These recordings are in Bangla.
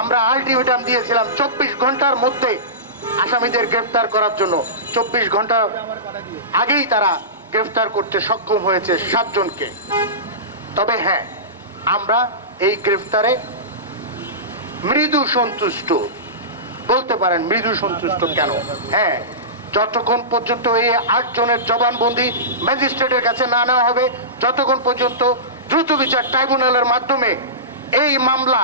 আমরা আলটিমেটাম দিয়েছিলাম 24 ঘন্টার মধ্যে আসামিদের গ্রেফতার করার জন্য। 24 ঘন্টা আগেই তারা গ্রেফতার করতে সক্ষম হয়েছে 7 জনকে। তবে হ্যাঁ, আমরা এই গ্রেফতারে মৃদু সন্তুষ্ট বলতে পারেন। মৃদু সন্তুষ্ট কেন? হ্যাঁ, যতক্ষণ পর্যন্ত এই 8 জনের জবানবন্দি ম্যাজিস্ট্রেটের কাছে না নেওয়া হবে, যতক্ষণ পর্যন্ত দ্রুত বিচার ট্রাইব্যুনালের মাধ্যমে এই মামলা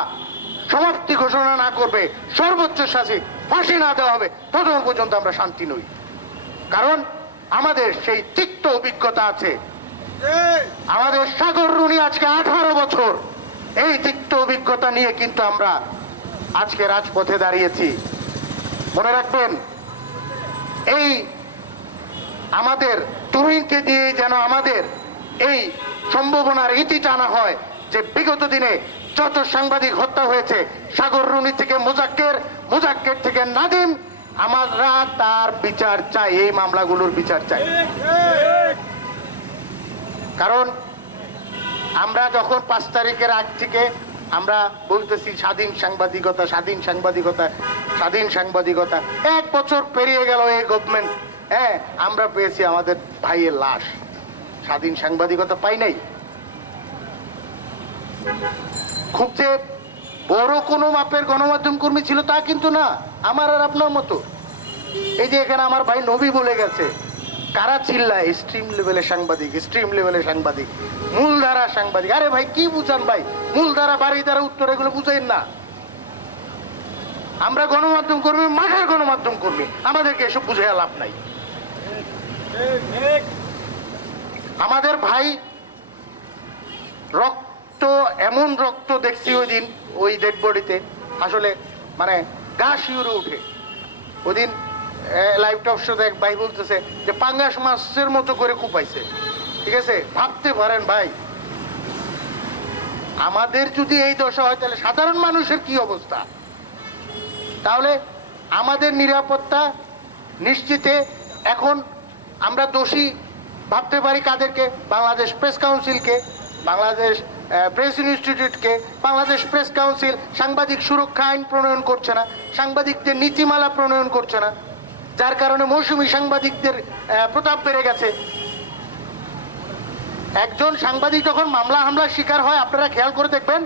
সমাপ্তি ঘোষণা না করবে, সর্বোচ্চ শাস্তি ফাঁসি না দেওয়া হবে, ততক্ষণ পর্যন্ত আমরা শান্তি নই। কারণ আমাদের সেই তিক্ত অভিজ্ঞতা আছে। আমাদের সাগর রুনি আজকে 18 বছর এই তিক্ত অভিজ্ঞতা নিয়ে কিন্তু আমরা আজকে রাজপথে দাঁড়িয়েছি। মনে রাখবেন, এই আমাদের তুহিনকে দিয়ে যেন আমাদের এই সম্ভাবনার ইতি টানা হয় যে বিগত দিনে যত সাংবাদিক হত্যা হয়েছে, সাগর রুনি থেকে মুজাক্কের, মুজাক্কের থেকে নাদিম, আমরা তার বিচার চাই, এই মামলাগুলোর বিচার চাই। কারণ আমরা যখন 5 তারিখের আগ থেকে আমরা বলতেছি স্বাধীন সাংবাদিকতা, স্বাধীন সাংবাদিকতা, স্বাধীন সাংবাদিকতা, 1 বছর পেরিয়ে গেল এই গভর্নমেন্ট, হ্যাঁ, আমরা পেয়েছি আমাদের ভাইয়ের লাশ। স্বাধীন সাংবাদিকতা পাই নাই। খুব যে বড় কোনো মাপের গণমাধ্যম কর্মী ছিল তা কিন্তু না, আমার আর আপনার মতো। এই যে এখানে আমার ভাই নবী বলে গেছে, কারা চিল্লায়? স্ট্রিম লেভেলের সাংবাদিক, স্ট্রিম লেভেলের সাংবাদিক, মূলধারা সাংবাদিক। আরে ভাই কি বুঝান ভাই? মূলধারা, বাড়িধারা, উত্তর এগুলো বুঝেন না। আমরা গণমাধ্যম কর্মী, মাঠের গণমাধ্যম কর্মী, আমাদেরকে এসব বুঝে লাভ নাই। আমাদের ভাই রক্ত, এমন রক্ত দেখছি ওই দিন ওই ডেড বডিতে, আসলে মানে গা শিউরে উঠে। ওই দিন লাইভ টক শোতে এক ভাই বলতেছে যে পাঙ্গাস মাছের মতো করে কুপাইছে। ঠিক আছে, ভাবতে পারেন ভাই, আমাদের যদি এই দশা হয় তাহলে সাধারণ মানুষের কি অবস্থা? তাহলে আমাদের নিরাপত্তা নিশ্চিতে এখন আমরা দোষী ভাবতে পারি কাদেরকে? বাংলাদেশ প্রেস কাউন্সিলকে, বাংলাদেশ প্রেস ইনস্টিটিউটকে। বাংলাদেশ প্রেস কাউন্সিল সাংবাদিক সুরক্ষা আইন প্রণয়ন করছে না, সাংবাদিকদের নীতিমালা প্রণয়ন করছে না, যার কারণে মৌসুমী সাংবাদিকদের প্রতাপ বেড়ে গেছে। একজন সাংবাদিক যখন মামলা হামলার শিকার হয়, আপনারা খেয়াল করে দেখবেন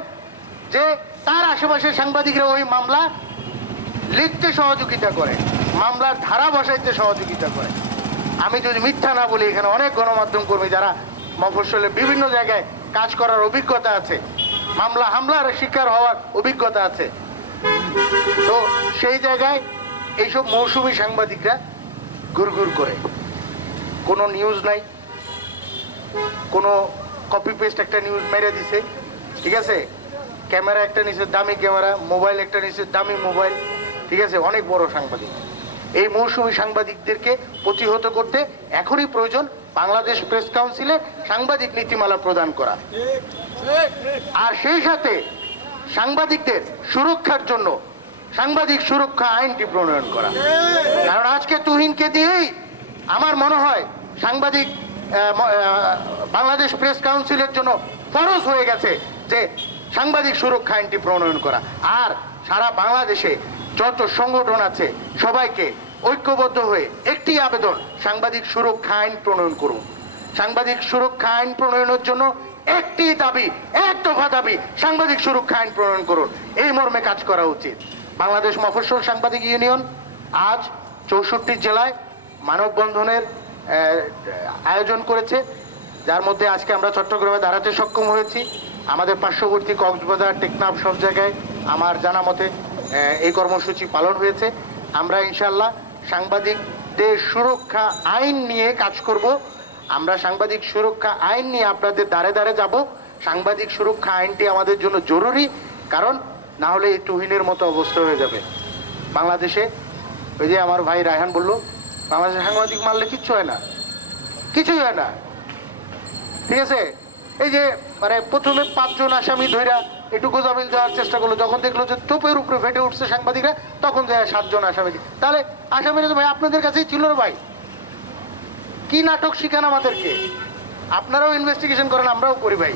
যে তার আশেপাশের সাংবাদিকরা ওই মামলা লিখতে সহযোগিতা করে, মামলার ধারা বসাইতে সহযোগিতা করে। আমি যদি মিথ্যা না বলি, এখানে অনেক গণমাধ্যম কর্মী যারা মফস্বলে বিভিন্ন জায়গায় কাজ করার অভিজ্ঞতা আছে, মামলা হামলার শিকার হওয়ার অভিজ্ঞতা আছে। তো সেই জায়গায় এইসব মৌসুমী সাংবাদিকরা গুড়গুড় করে, কোনো নিউজ নাই, কোনো কপি পেস্ট একটা নিউজ মেরে দিছে, ঠিক আছে, ক্যামেরা একটা নিচে দামি ক্যামেরা, মোবাইল একটা নিচে দামি মোবাইল, ঠিক আছে, অনেক বড় সাংবাদিক। এই মৌসুমী সাংবাদিকদেরকে প্রতিহত করতে এখনই প্রয়োজন বাংলাদেশ প্রেস কাউন্সিলে সাংবাদিক নীতিমালা প্রদান করা, আর সেই সাথে সাংবাদিকদের সুরক্ষার জন্য সাংবাদিক সুরক্ষা আইনটি প্রণয়ন করা। কারণ আজকে তুহিনকে দিয়েই আমার মনে হয় সাংবাদিক বাংলাদেশ প্রেস কাউন্সিলের জন্য ফরজ হয়ে গেছে যে সাংবাদিক সুরক্ষা আইনটি প্রণয়ন করা। আর সারা বাংলাদেশে যত সংগঠন আছে সবাইকে ঐক্যবদ্ধ হয়ে একটি আবেদন, সাংবাদিক সুরক্ষা আইন প্রণয়ন করুন। সাংবাদিক সুরক্ষা আইন প্রণয়নের জন্য একটি দাবি, এক দফা দাবি, সাংবাদিক সুরক্ষা আইন প্রণয়ন করুন। এই মর্মে কাজ করা উচিত। বাংলাদেশ মফস্বল সাংবাদিক ইউনিয়ন আজ 64 জেলায় মানববন্ধনের আয়োজন করেছে, যার মধ্যে আজকে আমরা চট্টগ্রামে দাঁড়াতে সক্ষম হয়েছি। আমাদের পার্শ্ববর্তী কক্সবাজার, টেকনাফ সব জায়গায় আমার জানা মতে এই কর্মসূচি পালন হয়েছে। আমরা ইনশাল্লাহ সাংবাদিকদের সুরক্ষা আইন নিয়ে কাজ করব। আমরা সাংবাদিক সুরক্ষা আইন নিয়ে আপনাদের দ্বারে দ্বারে যাব। সাংবাদিক সুরক্ষা আইনটি আমাদের জন্য জরুরি, কারণ না হলে এই তুহিনের মতো অবস্থা হয়ে যাবে বাংলাদেশে। ওই যে আমার ভাই রায়হান বলল, বাংলাদেশের সাংবাদিক মারলে কিচ্ছু হয় না, কিছুই হয় না, ঠিক আছে। এই যে মানে প্রথমে 5 জন আসামি ধইরা একটু গোজামিল দেওয়ার চেষ্টা করলো, যখন দেখলো যে তোপের উপরে ফেটে উঠছে সাংবাদিকরা, তখন যায় 7 জন আসামি। তাহলে আসামিরা তো ভাই আপনাদের কাছেই ছিল না ভাই, কি নাটক শিখান আমাদেরকে? আপনারাও ইনভেস্টিগেশন করেন, আমরাও করি ভাই।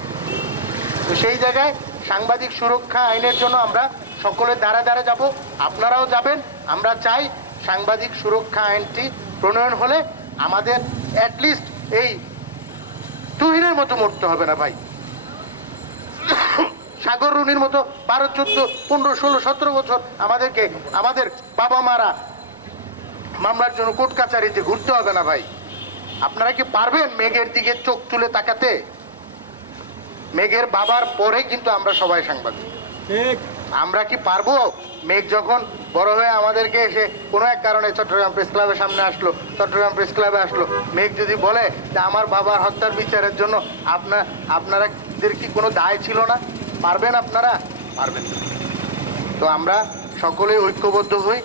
তো সেই জায়গায় সাংবাদিক সুরক্ষা আইনের জন্য আমরা সকলে দ্বারা দ্বারা যাব, আপনারাও যাবেন। আমরা চাই সাংবাদিক সুরক্ষা আইনটি প্রণয়ন হলে আমাদের অ্যাটলিস্ট এই তুহিনের মতো মরতে হবে না ভাই। সাগর রুনির মতো 12, 14, 15, 16, 17 বছর আমাদেরকে আমাদের বাবা মারা মামলার জন্য কোর্ট কাছারিতে ঘুরতে হবে না ভাই। আপনারা কি পারবেন মেঘের দিকে চোখ তুলে তাকাতে? মেঘের বাবার পরে কিন্তু আমরা সবাই সাংবাদিক। আমরা কি পারবো? মেঘ যখন বড় হয়ে আমাদেরকে এসে কোনো এক কারণে চট্টগ্রাম প্রেস ক্লাবের সামনে আসলো, চট্টগ্রাম প্রেস ক্লাবে আসলো, মেঘ যদি বলে যে আমার বাবার হত্যার বিচারের জন্য আপনাদের কি কোনো দায় ছিল না? পারবেন আপনারা? পারবেন না। তো আমরা সকলে ঐক্যবদ্ধ হই।